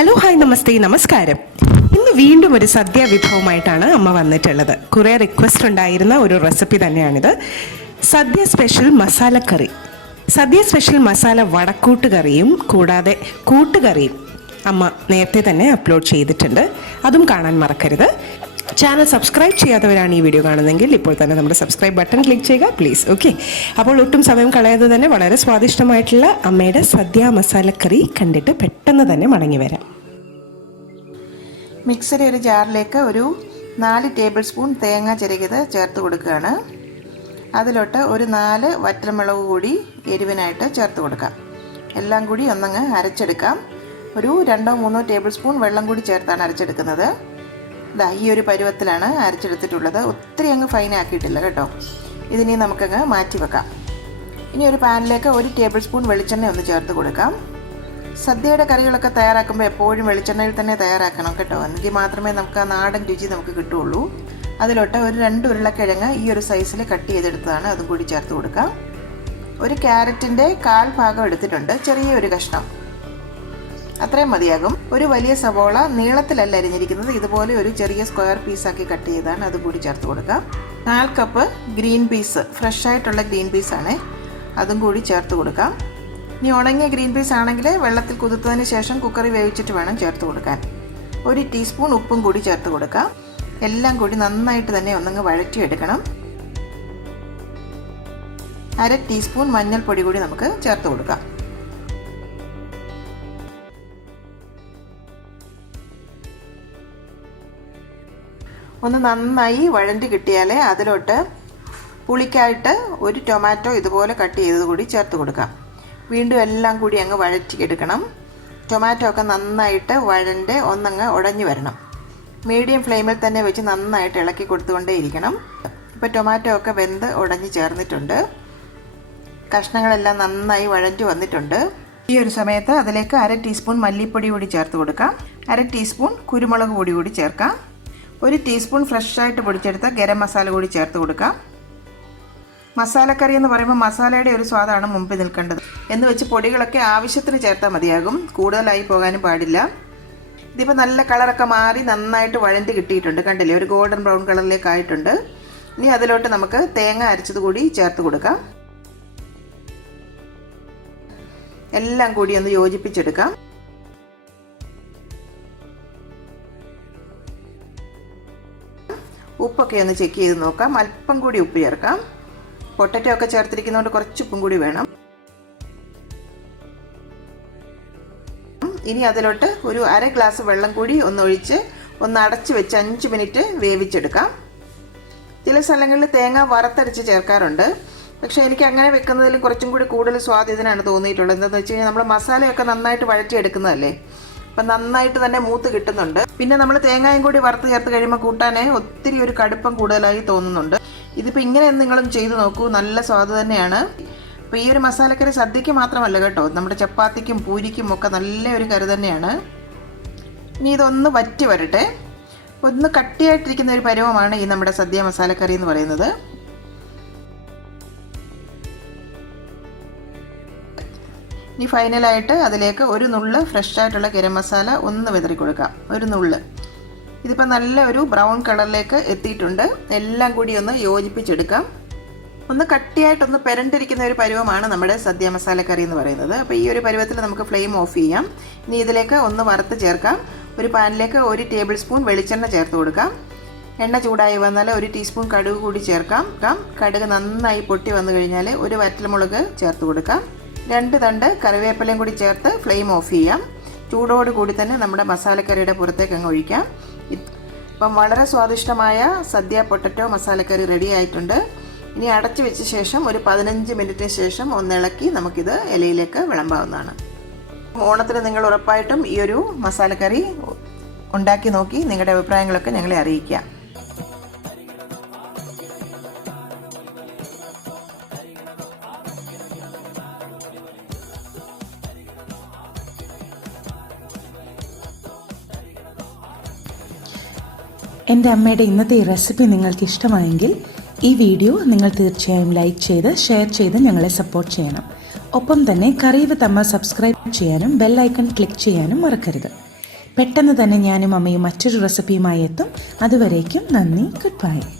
Hello hi നമസ്തേ നമസ്കാരം. ഇന്ന് വീണ്ടും ഒരു സദ്യ വിഭവമായിട്ടാണ് അമ്മ വന്നിട്ടുള്ളത്. കുറേ റിക്വസ്റ്റ് ഉണ്ടായിരുന്ന ഒരു റെസിപ്പി തന്നെയാണിത്. സദ്യ സ്പെഷ്യൽ മസാല കറി. സദ്യ സ്പെഷ്യൽ മസാല വടക്കൂട്ട് കറിയും കൂടാതെ കൂട്ടുകറിയും അമ്മ നേരത്തെ തന്നെ അപ്ലോഡ് ചെയ്തിട്ടുണ്ട്. അതും കാണാൻ മറക്കരുത്. ചാനൽ സബ്സ്ക്രൈബ് ചെയ്യാത്തവരാണ് ഈ വീഡിയോ കാണുന്നതെങ്കിൽ ഇപ്പോൾ തന്നെ നമ്മുടെ സബ്സ്ക്രൈബ് ബട്ടൺ ക്ലിക്ക് ചെയ്യുക പ്ലീസ്. ഓക്കെ, അപ്പോൾ ഒട്ടും സമയം കളയാതെ തന്നെ വളരെ സ്വാദിഷ്ടമായിട്ടുള്ള അമ്മയുടെ സദ്യ മസാലക്കറി കണ്ടിട്ട് പെട്ടെന്ന് തന്നെ മടങ്ങി വരാം. മിക്സറി ഒരു ജാറിലേക്ക് ഒരു 4 ടേബിൾ സ്പൂൺ തേങ്ങ ചിരകിയത് ചേർത്ത് കൊടുക്കുകയാണ്. അതിലോട്ട് ഒരു 4 വറ്റൽമുളക് കൂടി എരിവിനായിട്ട് ചേർത്ത് കൊടുക്കാം. എല്ലാം കൂടി ഒന്നങ്ങ് അരച്ചെടുക്കാം. ഒരു 2-3 ടേബിൾ സ്പൂൺ വെള്ളം കൂടി ചേർത്താണ് അരച്ചെടുക്കുന്നത്. ഈ ഒരു പരുവത്തിലാണ് അരച്ചെടുത്തിട്ടുള്ളത്. ഒത്തിരി അങ്ങ് ഫൈൻ ആക്കിയിട്ടില്ല കേട്ടോ. ഇതിനി നമുക്കങ്ങ് മാറ്റി വെക്കാം. ഇനി ഒരു പാനിലേക്ക് 1 ടേബിൾ സ്പൂൺ വെളിച്ചെണ്ണ ഒന്ന് ചേർത്ത് കൊടുക്കാം. സദ്യയുടെ കറികളൊക്കെ തയ്യാറാക്കുമ്പോൾ എപ്പോഴും വെളിച്ചെണ്ണയിൽ തന്നെ തയ്യാറാക്കണം കേട്ടോ. എങ്കിൽ മാത്രമേ നമുക്ക് ആ നാടൻ രുചി നമുക്ക് കിട്ടുകയുള്ളൂ. അതിലോട്ട് ഒരു 2 ഉരുളക്കിഴങ്ങ് ഈ ഒരു സൈസിൽ കട്ട് ചെയ്തെടുത്തതാണ്, അതും കൂടി ചേർത്ത് കൊടുക്കാം. ഒരു ക്യാരറ്റിൻ്റെ 1/4 ഭാഗം എടുത്തിട്ടുണ്ട്, ചെറിയൊരു കഷ്ണം, അത്രയും മതിയാകും. ഒരു വലിയ സവോള നീളത്തിലല്ല അരിഞ്ഞിരിക്കുന്നത്, ഇതുപോലെ ഒരു ചെറിയ സ്ക്വയർ പീസാക്കി കട്ട് ചെയ്താണ്, അതും കൂടി ചേർത്ത് കൊടുക്കാം. 4 കപ്പ് ഗ്രീൻ പീസ്, ഫ്രഷ് ആയിട്ടുള്ള ഗ്രീൻ പീസാണ്, അതും കൂടി ചേർത്ത് കൊടുക്കാം. ഇനി ഉണങ്ങിയ ഗ്രീൻ പീസ് ആണെങ്കിൽ വെള്ളത്തിൽ കുതിർത്തതിന് ശേഷം കുക്കറിൽ വേവിച്ചിട്ട് വേണം ചേർത്ത് കൊടുക്കാൻ. 1 ടീസ്പൂൺ ഉപ്പും കൂടി ചേർത്ത് കൊടുക്കാം. എല്ലാം കൂടി നന്നായിട്ട് തന്നെ ഒന്നങ്ങ് വഴറ്റിയെടുക്കണം. 1/2 ടീസ്പൂൺ മഞ്ഞൾപ്പൊടി കൂടി നമുക്ക് ചേർത്ത് കൊടുക്കാം. ഒന്ന് നന്നായി വഴണ്ടി കിട്ടിയാലേ അതിലോട്ട് പുളിക്കായിട്ട് ഒരു ടൊമാറ്റോ ഇതുപോലെ കട്ട് ചെയ്തത് കൂടി ചേർത്ത് കൊടുക്കാം. വീണ്ടും എല്ലാം കൂടി അങ്ങ് വഴറ്റിയെടുക്കണം. ടൊമാറ്റോ ഒക്കെ നന്നായിട്ട് വഴണ്ട് ഒന്നങ്ങ് ഉടഞ്ഞു വരണം. മീഡിയം ഫ്ലെയിമിൽ തന്നെ വെച്ച് നന്നായിട്ട് ഇളക്കി കൊടുത്തുകൊണ്ടേ ഇരിക്കണം. ഇപ്പോൾ ടൊമാറ്റോ ഒക്കെ വെന്ത് ഉടഞ്ഞ് ചേർന്നിട്ടുണ്ട്. കഷ്ണങ്ങളെല്ലാം നന്നായി വഴറ്റി വന്നിട്ടുണ്ട്. ഈ ഒരു സമയത്ത് അതിലേക്ക് 1/2 ടീസ്പൂൺ മല്ലിപ്പൊടി കൂടി ചേർത്ത് കൊടുക്കാം. 1/2 ടീസ്പൂൺ കുരുമുളക് പൊടി കൂടി ചേർക്കാം. 1 ടീസ്പൂൺ ഫ്രഷായിട്ട് പൊടിച്ചെടുത്ത ഗരം മസാല കൂടി ചേർത്ത് കൊടുക്കാം. മസാലക്കറി എന്ന് പറയുമ്പോൾ മസാലയുടെ ഒരു സ്വാദാണ് മുമ്പിൽ നിൽക്കേണ്ടത്. എന്ന് വെച്ച് പൊടികളൊക്കെ ആവശ്യത്തിന് ചേർത്താൽ മതിയാകും, കൂടുതലായി പോകാനും പാടില്ല. ഇതിപ്പോൾ നല്ല കളറൊക്കെ മാറി നന്നായിട്ട് വഴണ്ടി കിട്ടിയിട്ടുണ്ട്, കണ്ടില്ലേ, ഒരു ഗോൾഡൻ ബ്രൗൺ കളറിലേക്ക് ആയിട്ടുണ്ട്. ഇനി അതിലോട്ട് നമുക്ക് തേങ്ങ അരച്ചത് കൂടി ചേർത്ത് കൊടുക്കാം. എല്ലാം കൂടി ഒന്ന് യോജിപ്പിച്ചെടുക്കാം. ഉപ്പൊക്കെ ഒന്ന് ചെക്ക് ചെയ്ത് നോക്കാം. അല്പം കൂടി ഉപ്പ് ചേർക്കാം. പൊട്ടറ്റോ ഒക്കെ ചേർത്തിരിക്കുന്നതുകൊണ്ട് കുറച്ച് ഉപ്പും കൂടി വേണം. ഇനി അതിലോട്ട് ഒരു 1/2 ഗ്ലാസ് വെള്ളം കൂടി ഒന്നൊഴിച്ച് ഒന്ന് അടച്ച് വെച്ച് 5 മിനിറ്റ് വേവിച്ചെടുക്കാം. ചില സ്ഥലങ്ങളിൽ തേങ്ങ വറുത്തരച്ച് ചേർക്കാറുണ്ട്, പക്ഷേ എനിക്ക് അങ്ങനെ വെക്കുന്നതിലും കുറച്ചും കൂടി കൂടുതൽ സ്വാദ് ഇതിനാണ് തോന്നിയിട്ടുള്ളത്. എന്താണെന്ന് വെച്ച് കഴിഞ്ഞാൽ നമ്മൾ മസാലയൊക്കെ നന്നായിട്ട് വഴറ്റിയെടുക്കുന്നതല്ലേ, അപ്പം നന്നായിട്ട് തന്നെ മൂത്ത് കിട്ടുന്നുണ്ട്. പിന്നെ നമ്മൾ തേങ്ങയും കൂടി വറുത്ത് ചേർത്ത് കഴിയുമ്പോൾ കൂട്ടാനേ ഒത്തിരി ഒരു കടുപ്പം കൂടുതലായി തോന്നുന്നുണ്ട്. ഇതിപ്പോൾ ഇങ്ങനെ നിങ്ങളും ചെയ്ത് നോക്കൂ, നല്ല സ്വാദ് തന്നെയാണ്. അപ്പോൾ ഈ ഒരു മസാലക്കറി സദ്യക്ക് മാത്രമല്ല കേട്ടോ, നമ്മുടെ ചപ്പാത്തിക്കും പൂരിക്കും ഒക്കെ നല്ല ഒരു കറി തന്നെയാണ്. ഇനി ഇതൊന്ന് വറ്റി വരട്ടെ. ഒന്ന് കട്ടിയായിട്ടിരിക്കുന്ന ഒരു പരുവമാണ് ഈ നമ്മുടെ സദ്യ മസാലക്കറി എന്ന് പറയുന്നത്. ഇനി ഫൈനലായിട്ട് അതിലേക്ക് ഒരു നുള്ള് ഫ്രഷ് ആയിട്ടുള്ള ഗരം മസാല ഒന്ന് വിതറി കൊടുക്കാം, ഒരു നുള്ള്. ഇതിപ്പോൾ നല്ല ഒരു ബ്രൗൺ കളറിലേക്ക് എത്തിയിട്ടുണ്ട്. എല്ലാം കൂടി ഒന്ന് യോജിപ്പിച്ചെടുക്കാം. ഒന്ന് കട്ടിയായിട്ടൊന്ന് പെരണ്ടിരിക്കുന്ന ഒരു പരുവമാണ് നമ്മുടെ സദ്യ മസാലക്കറി എന്ന് പറയുന്നത്. അപ്പോൾ ഈ ഒരു പരുവത്തിൽ നമുക്ക് ഫ്ലെയിം ഓഫ് ചെയ്യാം. ഇനി ഇതിലേക്ക് ഒന്ന് വറുത്ത് ചേർക്കാം. ഒരു പാനിലേക്ക് 1 ടേബിൾ സ്പൂൺ വെളിച്ചെണ്ണ ചേർത്ത് കൊടുക്കാം. എണ്ണ ചൂടായി വന്നാൽ 1 ടീസ്പൂൺ കടുക് കൂടി ചേർക്കാം. കടുക് നന്നായി പൊട്ടി വന്നു കഴിഞ്ഞാൽ ഒരു വറ്റൽമുളക് ചേർത്ത് കൊടുക്കാം. 2 തണ്ട് കറിവേപ്പിലയും കൂടി ചേർത്ത് ഫ്ലെയിം ഓഫ് ചെയ്യാം. ചൂടോട് കൂടി തന്നെ നമ്മുടെ മസാലക്കറിയുടെ പുറത്തേക്ക് അങ്ങ് ഒഴിക്കാം. ഇപ്പം വളരെ സ്വാദിഷ്ടമായ സദ്യ പൊട്ടറ്റോ മസാലക്കറി റെഡി ആയിട്ടുണ്ട്. ഇനി അടച്ചു വെച്ച ശേഷം ഒരു 15 മിനിറ്റിന് ശേഷം ഒന്നിളക്കി നമുക്കിത് ഇലയിലേക്ക് വിളമ്പാവുന്നതാണ്. ഓണത്തിന് നിങ്ങൾ ഉറപ്പായിട്ടും ഈ ഒരു മസാലക്കറി ഉണ്ടാക്കി നോക്കി നിങ്ങളുടെ അഭിപ്രായങ്ങളൊക്കെ ഞങ്ങളെ അറിയിക്കുക. എൻ്റെ അമ്മയുടെ ഇന്നത്തെ ഈ റെസിപ്പി നിങ്ങൾക്ക് ഇഷ്ടമായെങ്കിൽ ഈ വീഡിയോ നിങ്ങൾ തീർച്ചയായും ലൈക്ക് ചെയ്ത് ഷെയർ ചെയ്ത് ഞങ്ങളെ സപ്പോർട്ട് ചെയ്യണം. ഒപ്പം തന്നെ കറി വിത്ത് അമ്മ സബ്സ്ക്രൈബ് ചെയ്യാനും ബെൽ ഐക്കൺ ക്ലിക്ക് ചെയ്യാനും മറക്കരുത്. പെട്ടെന്ന് തന്നെ ഞാനും അമ്മയും മറ്റൊരു റെസിപ്പിയുമായി എത്തും. അതുവരേക്കും നന്ദി, ഗുഡ് ബൈ.